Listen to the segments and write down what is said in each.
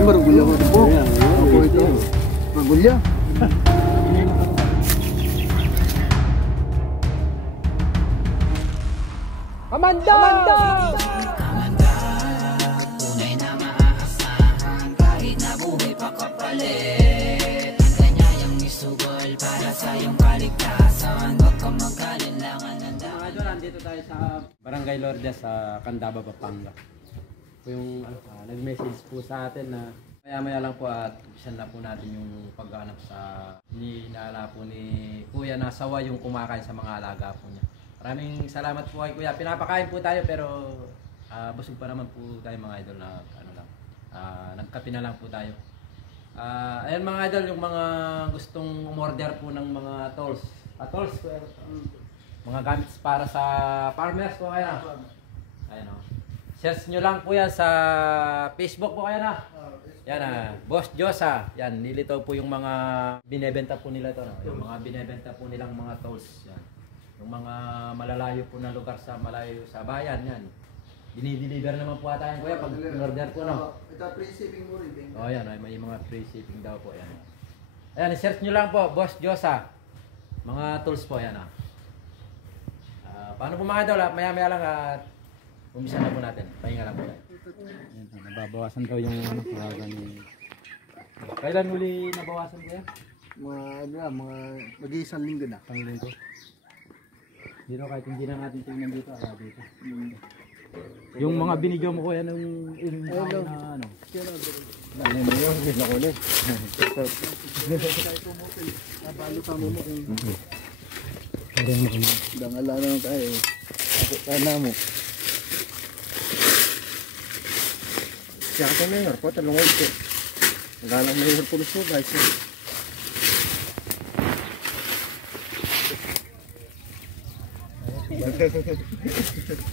Marugulya ko po. Ako ito. Marugulya. Amanda! Tunay na maaasahan kahit na buhay pa kapalit. Ang kanyang isugol para sa iyong kaligtasan. Huwag kang magkalinlangan ng Mga idol, nandito tayo sa Barangay Lourdes sa Candaba, Pampanga. Po yung nag-message po sa atin na maya-maya lang po at upisan na po natin yung pagganap sa inaala po ni Kuya na sawa yung kumakain sa mga alaga po niya. Maraming salamat po kay Kuya. Pinapakain po tayo pero busog pa naman po tayo mga idol na nagkape na lang po tayo. Ayan mga idol, yung mga gustong umorder po ng mga tools. Tools, mga gamit para sa farmers po kaya. Ayan o. Search nyo lang po yan sa Facebook po kaya na. Yan Boss Josa. Yan, nilito po yung mga binebenta po nila to. No? Yung mga binebenta po nilang mga tools. Yan. Yung mga malalayo po na lugar sa malayo sa bayan, yan. Dinideliver naman po ata yan, Kuya, pag in-order po, no? Ito, free shipping mo rin. O, yan, may mga free shipping daw po, yan. Ayan, search nyo lang po, Boss Josa. Mga tools po, yan, paano po mga idol, maya-maya lang at umpisa na po natin. Pahinga lang po. Ayan, nababawasan daw yung kailan muli nabawasan ko yan? Mga mag-iisang linggo na. Pangilin ko. Dito kahit hindi na natin tingnan dito, dito. Yung mga binigyan mo ko yan ng na ano. Ano mo yun? Hindi ko ulit. Nabalo ka mo mo kung dangala naman tayo. Ako kana mo. Siya ka mayor po, talungod ko. Nagalang mayor po gusto guys.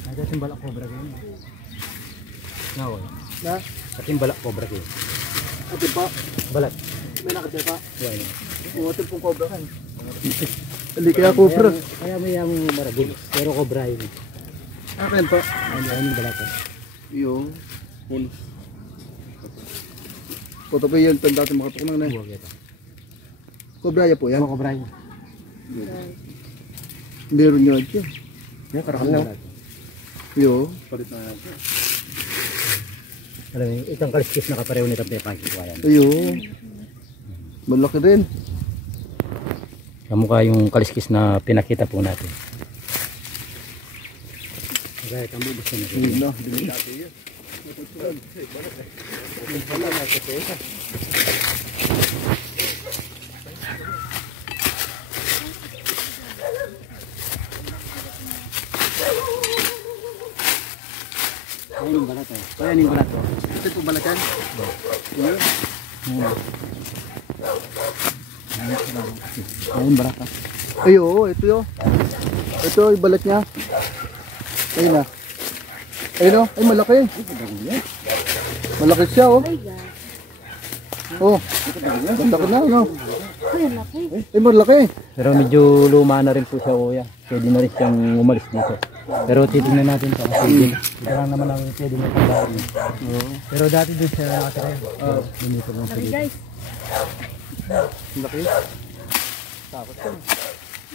Ada timbalak cobra kayo. Nawal. Na? Sa timbalak cobra kayo. Ate pa. Balat. May nakatay pa. Yan. Uwatin pong cobra kan. Hindi kaya cobra. Kaya may yung maragul. Pero cobra yun. Akin pa. Ano yung balat? Yung pulis. Foto pa yun, tanda natin makatok na na. Huwag ito. Cobra po yan. Cobra yun. Meron nyo ito. Yan, karakal na. Yo, palit na yan. Alam mo, itong kaliskis na kapareho nitong pepangki ko yan. Ayo. Malaki rin. Kamukha yung kaliskis na pinakita po natin. Kaya kami gusto na rin. Hindi na, hindi natin yan. Ayan yung balat eh. Ayan yung balat oh. Ito po balakan? Ayan. Ayan balat oh. Ayo, ito yun. Ito yung balat niya. Ayun na. Ayun o, ay malaki. Malaki siya oh. Oh, malaki na no. Ay malaki. Pero medyo luma na rin po siya kuya. Pwede na rin siyang umalis dito. Pero titignan natin ito kasi ito lang naman ang pwede na pagkain. Pero dati doon siya nakatira. Dito lang siya dito. Malaki. Takot ka.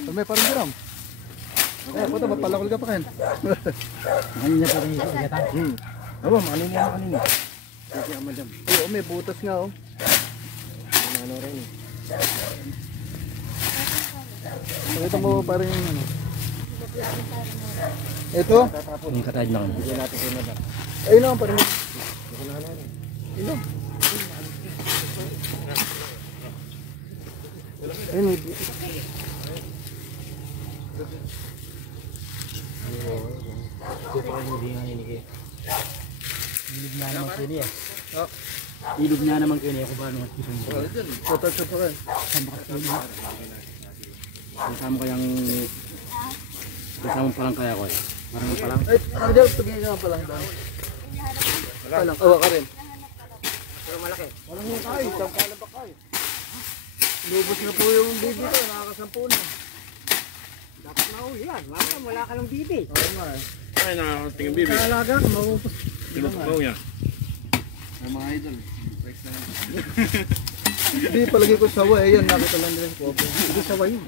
Pero may parang gram. Eh, puto, mapalakol ka pa kan. Ano niya pa rin yung igatan? Aba, ano mo na kanina? Kaya madam. Oo, may butas nga oh. Ano rin eh. Pakita mo parang yung ano. Ito? Yung katad na kami. Bigyan natin kayo madam. Ayun lang, parang ayun lang. Ayun eh. Ilog na naman kini eh. Ilog na naman kini ako paano makikita mo. Total pa rin. Kasama ko yung kasama palang kaya ko eh. Parang palang. Ay, ano dyan? Tugin ka pa lang doon. Palang, awa ka rin. Pero malaki. Walang hukay, isang kalabak kayo. Lubos na po yung baby ko, nakakasampu na. Dapat mahuli yan. Wala ka ng bibi. Oo nga eh. Ay, nakatingin bibi. Kaalaga ka, maupos. Diba po niya? Ay mga idol, Hindi, palagi ko sawa. Ayan, nakita lang nila yung cobra. Hindi sawa yun.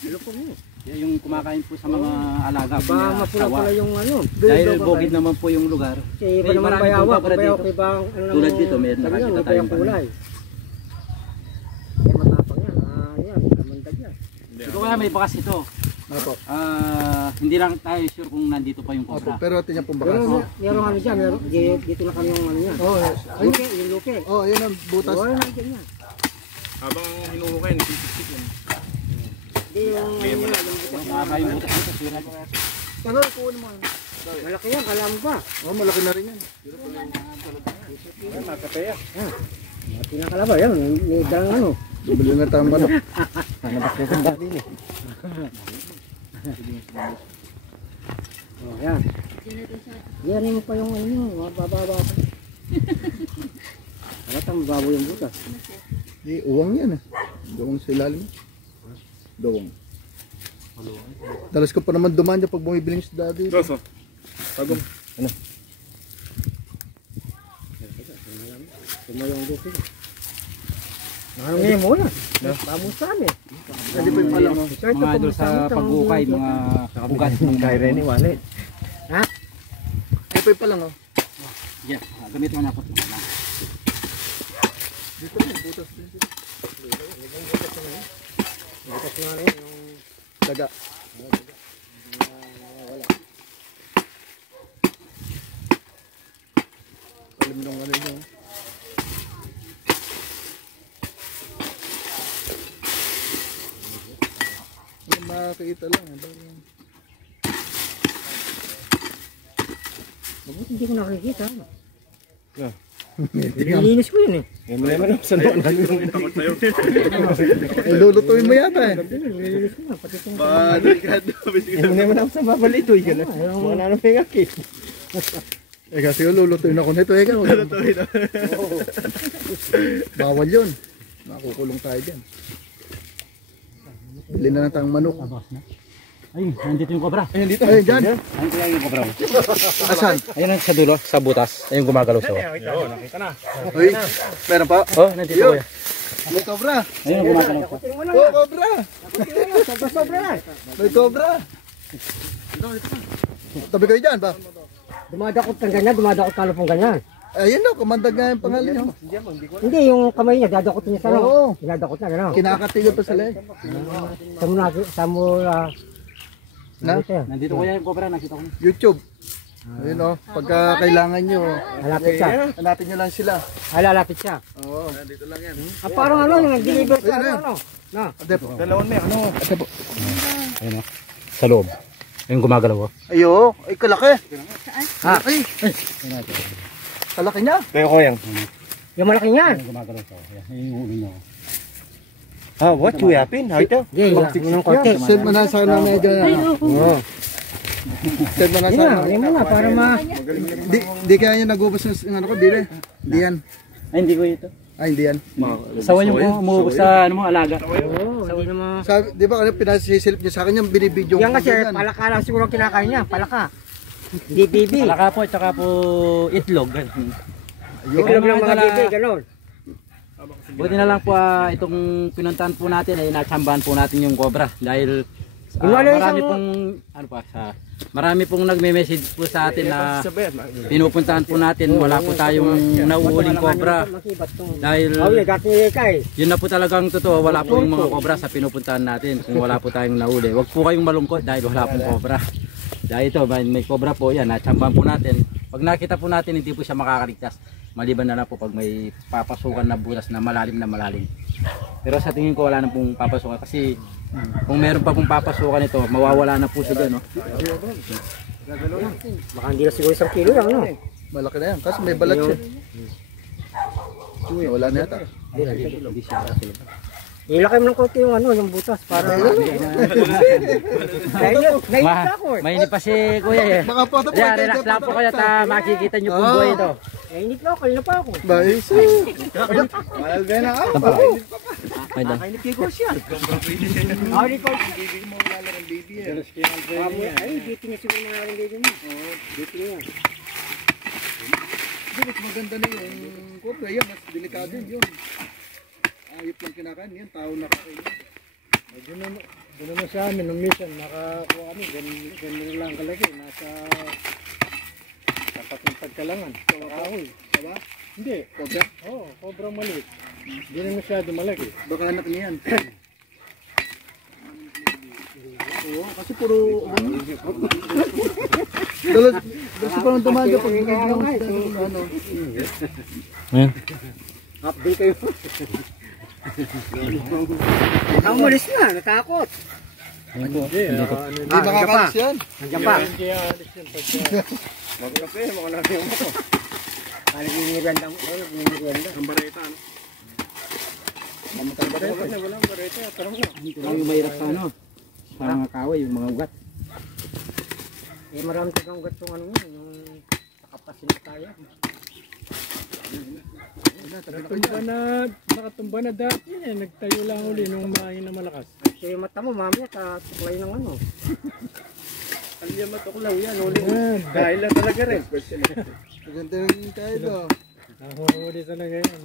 Ilupong yun. Yan yung kumakain po sa mga alaga po Ba, na mapula-pula yung ano. Dahil bukid naman po yung lugar. Kasi iba May naman maraming bayawa. cobra Bayawa dito. kay bang ano Tulad naman- dito, may sabi nakakita nga, tayong kulay. Kaya matapang yan. Yan, kamandag yan. Ito kaya may bakas ito. Opo. Hindi lang tayo sure kung nandito pa yung Opo, cobra. pero tingnan pong Pero bakas. meron ano dyan, dito na kami yung ano yan. Oh, ayun. Luke, yung luke. Oh, ayun ang butas. Oo, nandiyan yan. Habang hinuhukay, nagsisikik yan. Hindi yung ano yan, yung butas na. Kumakain mo dito, sira. Ano, kunin mo. Malaki yan, kalam ba? Oh, malaki na rin yan. Pinakalaba yan, may dalang ano. Bili na tayong manok. Oh, yan. Yan mo pa yung ano yun, mababa pa. Halatang babo yung butas. Di, uwang yan eh. Gawang sa ilalim. Gawang. Dalas ko pa naman dumaan dyan pag bumibiling sa daddy. Roso. Pagong. Tumayo ang lupe. Ano ngayon muna? Pamos sa amin. Hindi pa yung palang. Mga idol sa paghukay, mga ugat ng Renny Wallet. Ha? Hindi pa yung palang oh. Yeah, gamit mo na po. Dito rin, butas din. Butas nga rin yung Daga. Palim nung ano yun. Yung makakita lang. mabuti hindi ko nakikita. Nilinis ko yun eh. Takot sa'yo. Eh, lulutuin mo yata eh. Nilinis ko na, pati itong... Delikado. Eh kasi yung lulutuin ako nito eh. Lulutuin ako. Bawal yun. Makukulong tayo dyan. Bili na lang tayong manok. Ayun, nandito yung cobra. Ayun dito. Ayun dyan. Ayun kaya yung cobra. Asan? Ayun sa dulo, sa butas. Ayun gumagalaw sa Uy, meron pa? Oh, nandito Yun. kuya. May cobra. Ayun gumagalaw sa. Oh, cobra. May cobra. Tabi kayo dyan ba? Dumadakot kang ganyan, dumadakot ka pong ganyan. Ayun na, kumandag nga yung pangalan nyo. Hindi, yung kamay niya, dadakot niya sa Oo. ano. Dinadakot na, gano'n. Kinakatigil pa sa leg. Samula. Na? Nandito kuya yung cobra, nakita ko na. YouTube. Ayun o, pagka kailangan nyo, Halapit siya. hanapin nyo lang sila. Lalapit siya. Oo. Parang ano, yung nag-deliver sa Ayun, ano. Na. Ate po. Dalawang may ano. Ate po. Ayun o. Sa loob. Ayun gumagalaw oh. Ayo, ay kalaki. Ha? Ay, kalaki niya. Yung malaki niyan. Ayun gumagalaw sa. Ayun yung ulo niya. What you happen? How ito? Yeah, yung konti. Send mo na sa ano medyo. Oo. Send mo na sa Yun na, ano. yun na, para ma... Di kaya nyo nagubos yung ano ko, dire. Di yan. Ay, hindi ko ito. Ay, hindi yan. Sawa yung umuubos sa ano mo, alaga. Oo, sabi naman. Sabi, di ba ano pinasisilip niyo sa akin yung binibidyo Yan ko kasi, ganyan. palaka lang siguro ang kinakain niya, palaka. Hindi bibi. Alaka po, tsaka po itlog. Iklog ng mga bibi, gano'n. Buti na lang po itong pinuntahan po natin ay natsambahan po natin yung cobra dahil Yung ano marami isang- pong ano pa marami pong nagme-message po sa atin na pinupuntahan po natin wala po tayong nauuling cobra dahil Oh, yeah, dati ka eh. yun na po talagang totoo wala po yung mga cobra sa pinupuntahan natin kung wala po tayong nauli. Huwag po kayong malungkot dahil wala pong cobra. Dahil ito may cobra po yan, natsambahan po natin. Pag nakita po natin hindi po siya makakaligtas. Maliban na lang po pag may papasukan na butas na malalim. Pero sa tingin ko wala na pong papasukan kasi kung meron pa pong papasukan ito, mawawala na po siya no? Baka hindi na siguro 1 kilo lang, no? Malaki na yan. Kasi may balat siya. Wala na yata. Hindi siya Ilakay mo ng konti yung ano, yung butas para... Nainit ako eh. mainit pa si kuya eh. Baka po ito. Yeah, relax lang po kayo ta makikita nyo pong buhay ito. Nainit lang, kanina pa ako. Ba, iso. Mahal ba na ako? Ay, dan. Ah, record. Ay, dito niya siguro mga rin dito niya. Oo, dito niya. mas maganda na yung cobra. Yan, mas delikado yun. Ayop lang kinakain. Yan, tao na kakain. Doon naman sa amin, nung minsan, nakakuha kami, ganun lang kalaki, nasa tapat ng pagkalangan. Kahoy. Diba? Hindi. Cobra? Oo, sobrang maliit. Hindi na masyado malaki. Baka anak niya yan. Oo, kasi puro dalas pa nang tumaga pag ano. Ayan. Update kayo. Umalis na, natakot. Hindi makakalis yan. Nandiyan pa. Hindi alis yan pagka. Magkape, makalaki mo ko. Nagmimirianda mo. Nagmimirianda. Ang bareta, ano? Walang bareta, tarong na. Ito lang yung mahirap sa ano. Sa mga kaway, yung mga ugat. Eh marami kang ugat yung ano yun, yung nakapasin tayo. Nakatumba na dati eh. Nagtayo lang uli nung mahangin na malakas. Kasi yung mata mo mamaya sa tuklay ng ano. Ang liya matuklaw yan, uli. Dahil lang talaga rin. Maganda yung tayo do. Nahuhuli talaga yan.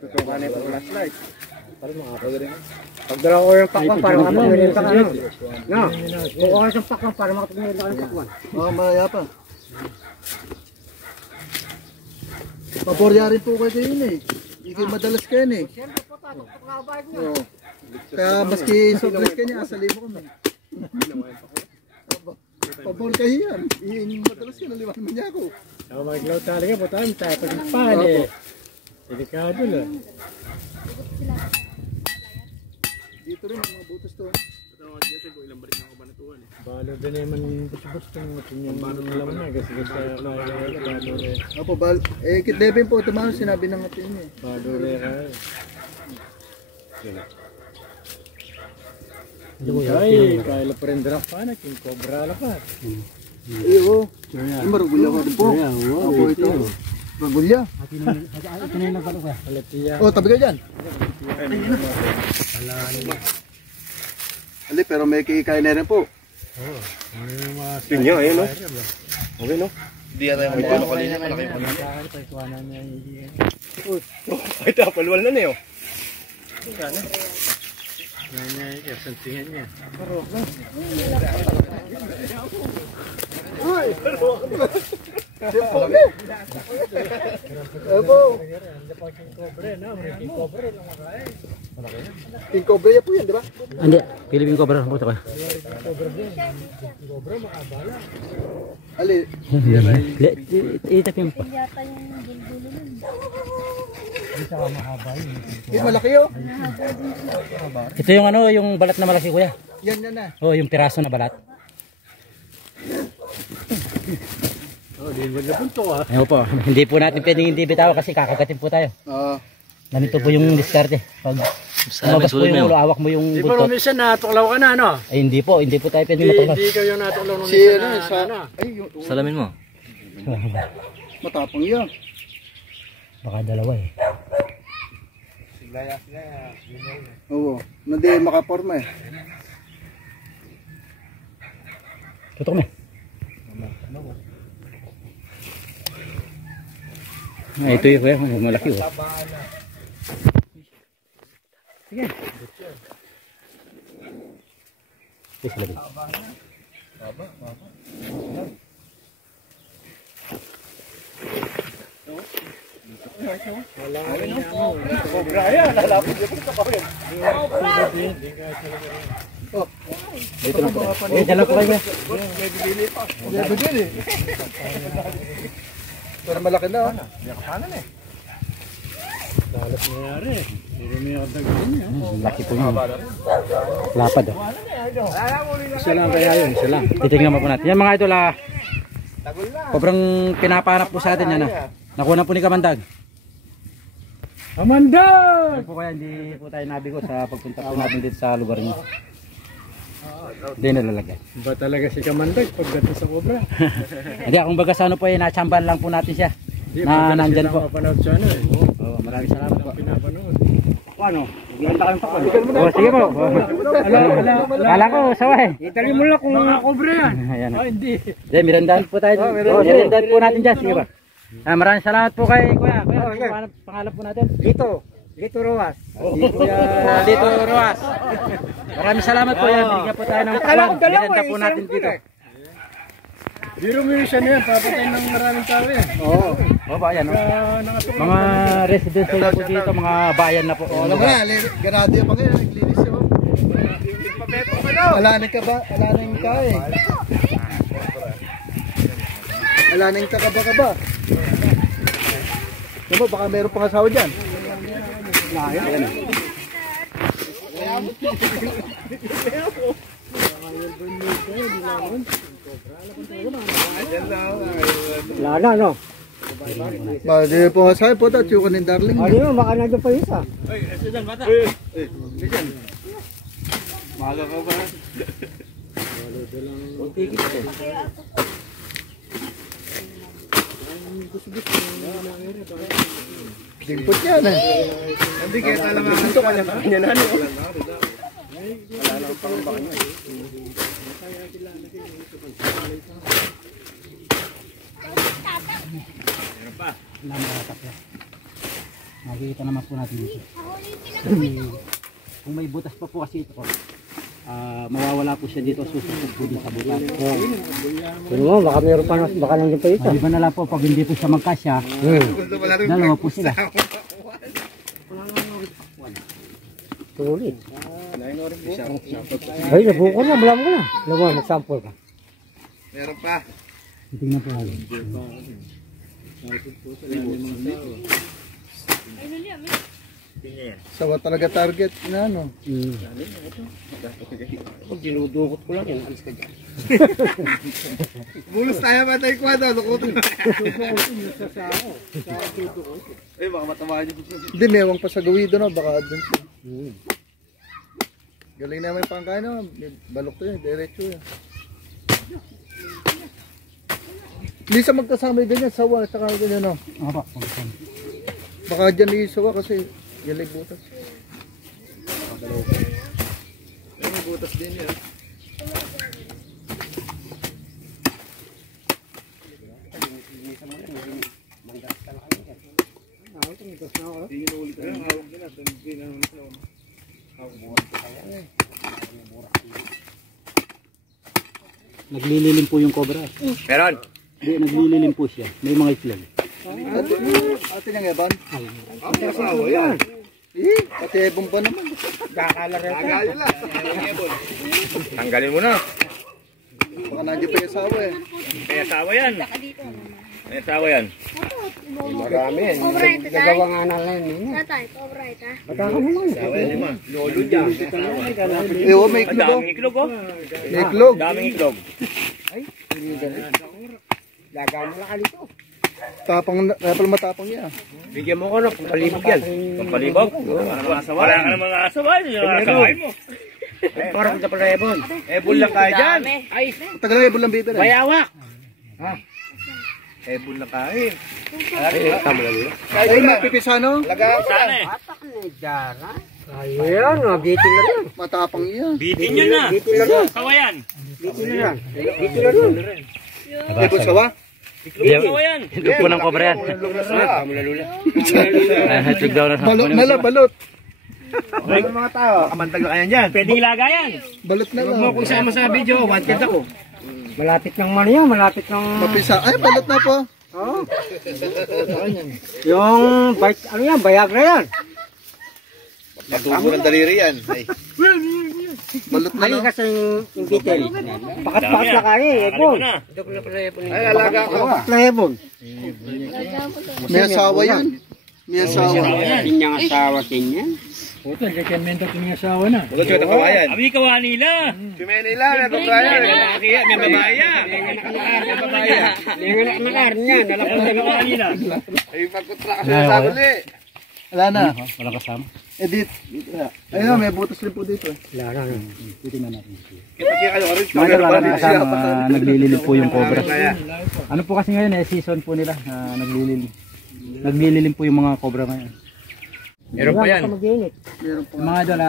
Tutukan na yung flashlight. Pagdala ko yung pakwan para makapagmerienda ka ano. No, kukuha ko yung pakwan para makapagmerienda ka ng pakwan. Mga malaya pa. Paborya rin po kayo yun eh. Ikay madalas kayo eh. Siyempre po tayo, pagkabayad niya. Oo. Kaya maski sobrang kayo niya, asali mo kami. Pabor kayo yan. Madalas ka, naliwan mo niya ako. Ako maglaw talaga po tayo pagkapan eh. Delikado lang. Dito rin ang mga butas to. Ilang balik na ako ba natuan eh. Balo din naman yung bus-bus ng yung laman na. Kasi balo rin. Opo, Kit Devin po, tumano sinabi ng atin niya eh. Balo rin ka eh. Ay, kaya la pa rin drop pa na. King Cobra la pa. Oo. Ay, marugulya ko rin po. Opo, ito. Marugulya. Ito na yung nagkalo ka. Alatiya. Oh, tabi ka dyan. Ali, pero may kikikain na rin po. Pinya, ayun no? Okay no? Hindi yan tayo magpapalo kanina. Malaki po. Ay, tapalwal na niyo. Yan niya, kasantingan niya. Uy! Sipo na! Opo! King Cobra po yan, di ba? Hindi, Philippine Cobra. Buto ka. Ali, Itapin pa. yung malaki yun. Ito yung ano, yung balat na malaki kuya. Yan na. Oh, yung piraso na balat. Ayun po, hindi po natin pwedeng hindi bitaw kasi kakagatin po tayo. Ganito po yung diskarte. Pag lumabas po yung ulo, awak mo yung Di ba nung buntot. minsan natuklaw ka na, ano? Ay hindi po tayo pwedeng matuklap. Hindi kayo natuklaw nung Si minsan ano, sa... na. Ay, yung... Salamin mo. Matapang yan. Baka dalawa eh. Oo. Hindi makaporma eh. Tutok mo. Ito yung kuya, malaki oh. Sige. Sige lagi. Cobra yan, lalapit yung sa kawin. Dito lang po. Dala po kayo. May bibili pa. Lebe din eh. Pero malaki na. Kanan eh. Dalat nangyari. Hindi may kadagin niya. Laki po yun. Lapad oh. Isa lang kaya yun, isa lang. Titignan mo po natin. Yan mga idol Sobrang pinapanap po sa atin yan Nakuha na po ni Kamandag. Amanda! Ano po kaya hindi po tayo nabigo sa pagpunta po natin dito sa lugar niyo. Hindi nalalagay. Ba talaga si Kamandag pagdating sa Cobra? Hindi akong baga sa ano po natsambahan lang po natin siya. Na nandyan po. Pinapanood siya ano eh. Oh, maraming salamat po. Pinapanood. Ano? Oh, sige po. Kala ko, saway. Itali mo lang kung cobra yan. Ayan. Hindi. Mirandahan po tayo. Mirandahan po natin dyan. Sige ba? Maraming salamat po kay Kuya. Kuya, pangalan po natin? Lito Roas. Dito Roas. Maraming salamat po yan. Bigyan po tayo ng miranda po natin dito. Biro mo yung siya na yan, papatay ng maraming tao yan. Oo. Oo ba yan? Mga residents po dito, mga bayan na po. Alam mo na, ganado yung mga yan, naglinis yun. Alanin ka ba? Alanin ka eh. Alanin ka ba? Diba, baka meron pang asawa dyan. Lala, no? Ba, di po asawa po, at yung kanin darling. Ano yun, baka nandiyan pa isa. Maga ka ba? Dimpot yan eh. Hindi kaya talamangan ito kanya na ano. Nakikita naman po natin dito. Kung may butas pa po kasi ito, mawawala po siya dito, susunod po dito sa butas. Pero mo, baka meron pa, baka nandiyan pa isa. Iba na lang po, pag hindi po siya magkasya, dalawa po sila. Tulit. Ay, nabuko na, malam ko na. Alam mo, nag-sample ka. Meron pa. Tingnan po natin. Sawa talaga target na ano. Dinudukot ko lang yan, alis ka dyan. Bulos tayo matay ko ano, lukutin. Eh, baka matamaan niyo. Hindi, mewang pa sa gawido no, baka dun siya. Galing naman yung pangkain no, balok to yun, diretso yun. Hindi sa magkasama yung ganyan, sawa, saka ganyan no. Baka dyan isawa kasi yalay butas. May butas din yan. Naglililim po yung cobra. Meron. Hindi, naglililim po siya. May mga itlog. Ate niyang eban? Asawa yan. Ate ebong pa naman. Tanggalin lang. Tanggalin mo na. Baka nandiyan pa yung asawa eh. May asawa yan. May asawa yan. Marami yan. Nagawa nga na lang yun. Tatay, alright ha? Baka ka naman. Asawa yan lima. Lolo dyan. Eh, oh, may iklog oh. Daming iklog oh. May iklog. Daming iklog. Laga mo lang ka dito. Tapang, kaya pala matapang niya. Bigyan mo ko na, pampalibog yan. Pampalibog? Wala ka namang asawa. Asawain mo. Parang sa pala ebon. Ebon lang kaya dyan. Ay, Tagal na ebon lang bibir eh. bayawak. Ebon lang kaya. Ay, napipisano? Sana eh. Ayun, bitin na rin. Matapang niya. Bitin yun na. Bitin na rin. Kawayan. Bitin na rin. Bitin na rin. Ebon sawa? Kawayan. Itlog po ng cobra yan. Itlog daw na sa Balot na lang, balot. Mga tao. Kamantag na kaya dyan. Pwedeng ilaga yan. Balot na lang. Kung sama sa video, wanted ako. Malapit ng mano yan, malapit ng... Mapisa. Ay, balot na po. Oh. Yung, ano yan, bayag na yan. Matubo ng daliri yan. Balot na Ano lang. kasi yung bitin? Pakat-pakat na kaya eh, ebon. Ay, alaga ko. Pakat na ebon. May asawa yan. May asawa. Sinyang asawa sinyan. Ito, siya na kawayan. Kami kawanila. Pimenila, may babayan. May babaya. May babaya. Yung anak-nakar niya, nalapot na kawanila. Ay, pagkutra kasi sa huli. Wala na. Walang kasama. Edit. Ayun, may butas rin po dito eh. Lara na. Titingnan natin. Kaya kayo ka rin. Mga wala na kasama, naglililim po yung cobra. Ano po kasi ngayon season po nila, naglililim. Naglililim po yung mga cobra ngayon. Meron pa yan. Mag-init. Meron pa. Yung mga idol,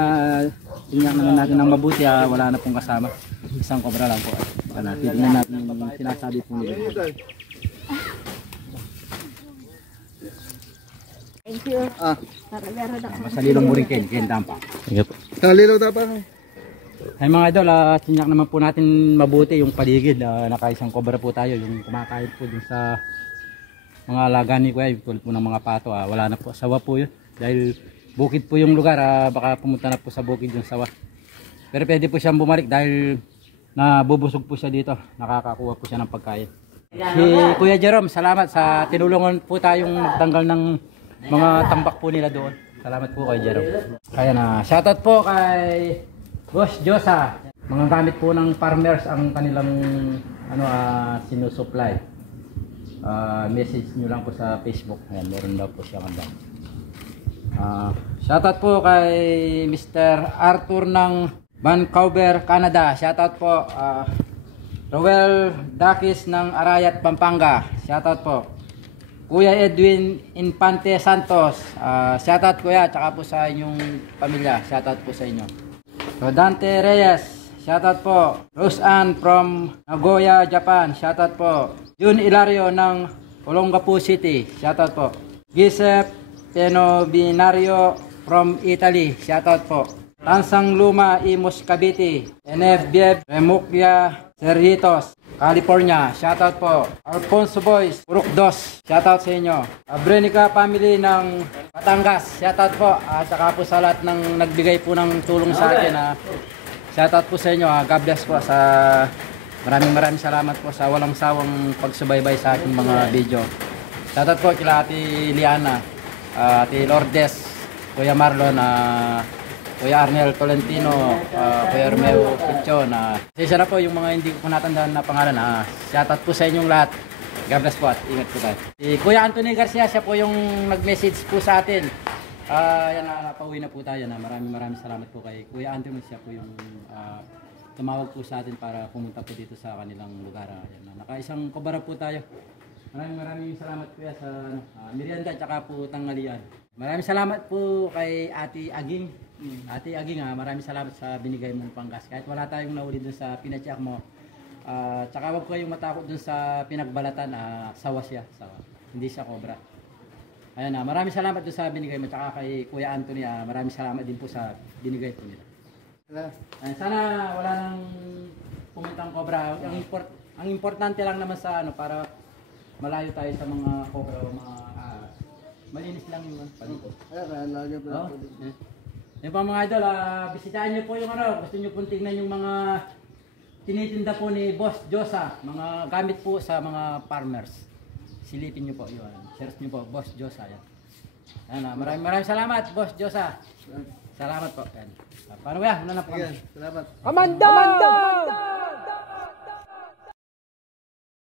tingnan naman natin ng mabuti, wala na pong kasama. Isang cobra lang po. Tignan natin yung sinasabi po nila. Thank you. Ah, Masalilong mo rin Ken Dampa. kalilaw dapat. Ay mga idol, tingnan naman po natin mabuti yung paligid. Nakaisang cobra po tayo, yung kumakain po dun sa mga alaga ni Kuya, tulad po ng mga pato. Wala na po, sawa po yun. Dahil bukid po yung lugar, baka pumunta na po sa bukid yung sawa. Pero pwede po siyang bumalik dahil nabubusog po siya dito. Nakakakuha po siya ng pagkain. Si Kuya Jerome, salamat sa tinulungan po tayong magtanggal ng mga tambak po nila doon. Salamat po kay Jerome. Kaya na, shoutout po kay Boss Josa. Mga gamit po ng farmers ang kanilang sinusupply. Message nyo lang po sa Facebook. Ayan, meron daw po siya kandang. Shoutout po kay Mr. Arthur ng Vancouver, Canada. Shoutout po. Roel Dakis ng Arayat, Pampanga. Shoutout po. Kuya Edwin Infante Santos. Shoutout kuya, tsaka po sa inyong pamilya. Shoutout po sa inyo. Rodante Reyes. Shoutout po. Rose Ann from Nagoya, Japan. Shoutout po. Jun Ilario ng Olongapo City. Shoutout po. Giuseppe Tenobinario from Italy. Shoutout po. Tansang Luma, Imus, Cavite. Enebiev Remukia Cerritos, California. Shoutout po. Alfonso Boys, Purok Dos. Shoutout sa inyo. Brenica family ng Batangas. Shoutout po. At saka po sa lahat ng nagbigay po ng tulong sa akin. Shoutout po sa inyo. God bless po sa maraming salamat po sa walang sawang pagsubaybay sa aking mga video. Shoutout po kila Ate Liana, Ate Lourdes, Kuya Marlon, Kuya Arnel Tolentino, Kuya Romeo Pichon. Isa na po yung mga hindi ko natandaan na pangalan. Shoutout po sa inyong lahat. God bless po at ingat po tayo. Si Kuya Anthony Garcia, siya po yung nag-message po sa atin. Yan, pauwi na po tayo. Maraming salamat po kay Kuya Anthony. Siya po yung tumawag po sa atin para pumunta po dito sa kanilang lugar. Yan, nakaisang cobra po tayo. Maraming salamat kuya sa merienda at saka po tanghalian. Maraming salamat po kay Ate Aging. Ate Aging, maraming salamat sa binigay mong panggas. Kahit wala tayong nahuli dun sa pinatsak mo, tsaka wag kayong matakot dun sa pinagbalatan, sawa siya, sawa. Hindi siya cobra. Ayan, maraming salamat dun sa binigay mo, tsaka kay Kuya Anthony, maraming salamat din po sa binigay po nila. Sana wala nang pumuntang cobra. Ang importante lang naman sa para malayo tayo sa mga cobra, malinis lang yung paliko. Lagi pa. Yung pa mga idol, bisitahin nyo po yung gusto nyo pong tingnan yung mga tinitinda po ni Boss Josa, mga gamit po sa mga farmers. Silipin nyo po yun. Search nyo po, Boss Josa. Yan. Maraming salamat, Boss Josa. Salamat po. Yan. Paano ba yan? Wala na po. Salamat. Amanda!